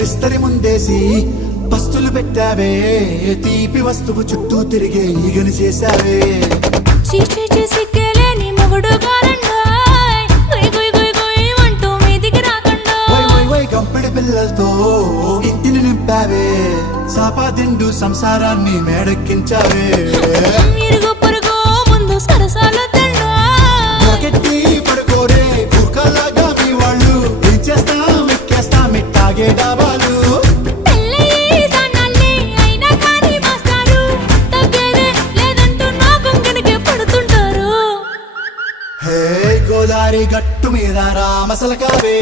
విస్తరి ముందేసి పస్తులు పెట్టావే, తీపి వస్తువు చుట్టూ తిరిగే ఈగని చేశావే. సిగ్గలేని మొగుడు కారండాయ్, గుయ్ గుయ్ గుయ్ గుయ్ అంటూ మీదికి రాకండా. గంపెడి పిల్లలతో ఇంటిని నింపావే, సాపాదిండు సంసారాన్ని మేడెక్కించావే. ఇరుగు పొరుగు ముందు సరసాలు తండా, రాకెట్టి పడుకోరే భూకాలాగా మీ వాళ్ళు, ఏం చేస్తాం ఎక్కేస్తాం ఇట్టాగే డాబాలు. పెళ్ళయి సన్నాల్ని అయినా కానీ మాస్తారు, తగ్గేదే లేదంటూ నా కొంగనికే పడుతుంటారు. హే గోదారి గట్టు మీద రామసలకావే,